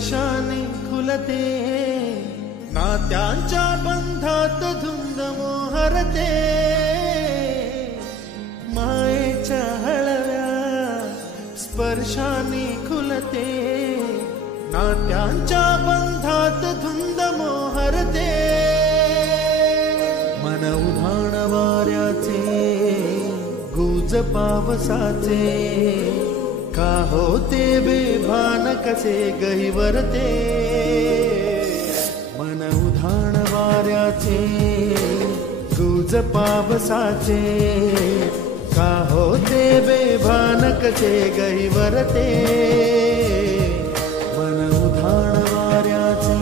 स्पर्शाने खुलते नात्यांच्या बंधात धुंद मोहरते मायेच्या हळव्या स्पर्शाने खुलते नात्यांच्या बंधात धुंद मोहरते मन उधाण वाऱ्याचे गुज पावसाचे का होते बेभान कसे गहिवरते मन उधाण वाऱ्याचे गुज पावसाचे का होते बेभान कसे गहिवरते मन उधाण वाऱ्याचे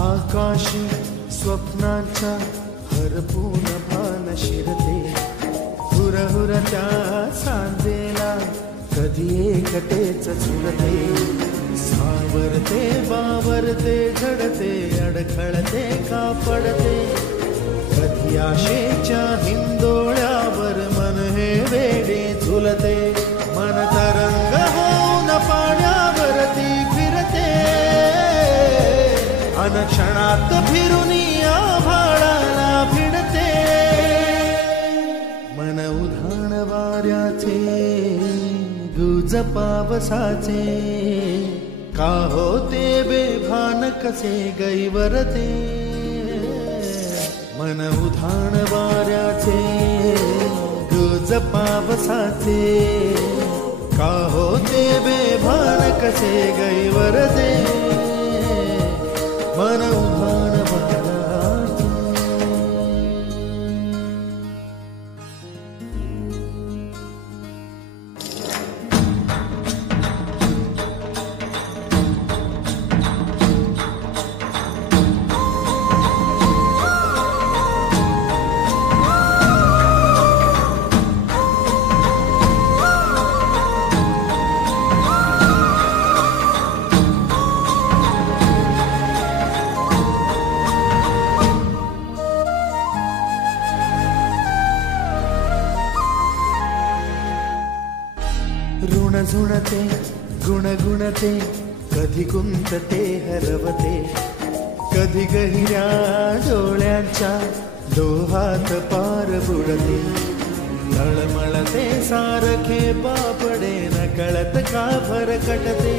आकाशी स्वप्नांच्या हरपून भान शिरते हुरहुर त्या सांजेला कधी एकटेच झुलते सावरते बावरते झडते अडखळते का पडते कधी आशेच्या हिंदोळ्यावर मन हे वेडे झुलते मन तरंग होऊन पाण्यावरती फिरते अनक्षणात फिरून आभाळाला भिडते मन उधाण वाऱ्याचे गुज पावसाचे का होते बेभान कसे गैवरते मन उधाण वाऱ्याचे गुज पावसाचे का होते बेभान कसे गैवरते मन उधाण वाऱ्याचे ऋण झुणते गुणगुणते कधी कुंतते हरवते कधी गहिऱ्या डोळ्यांच्या डोहात पार बुडते तळमळते सारखे बापडे न कळत का भरकटते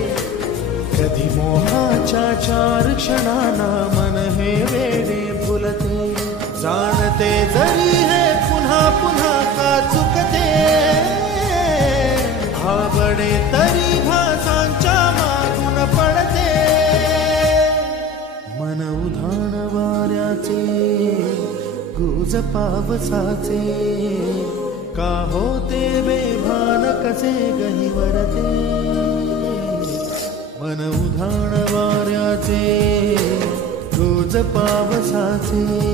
कधी मोहाच्या चार क्षणांना मन हे वेडे फुलते जाणते जरी हे पुन्हा पुन्हा का चुकते भाबडे तरी भासांच्या मागून पडते मन उधाण वाऱ्याचे गुज पावसाचे का होते बेभान कसे गहिवरते मन उधाण वाऱ्याचे गुज पावसाचे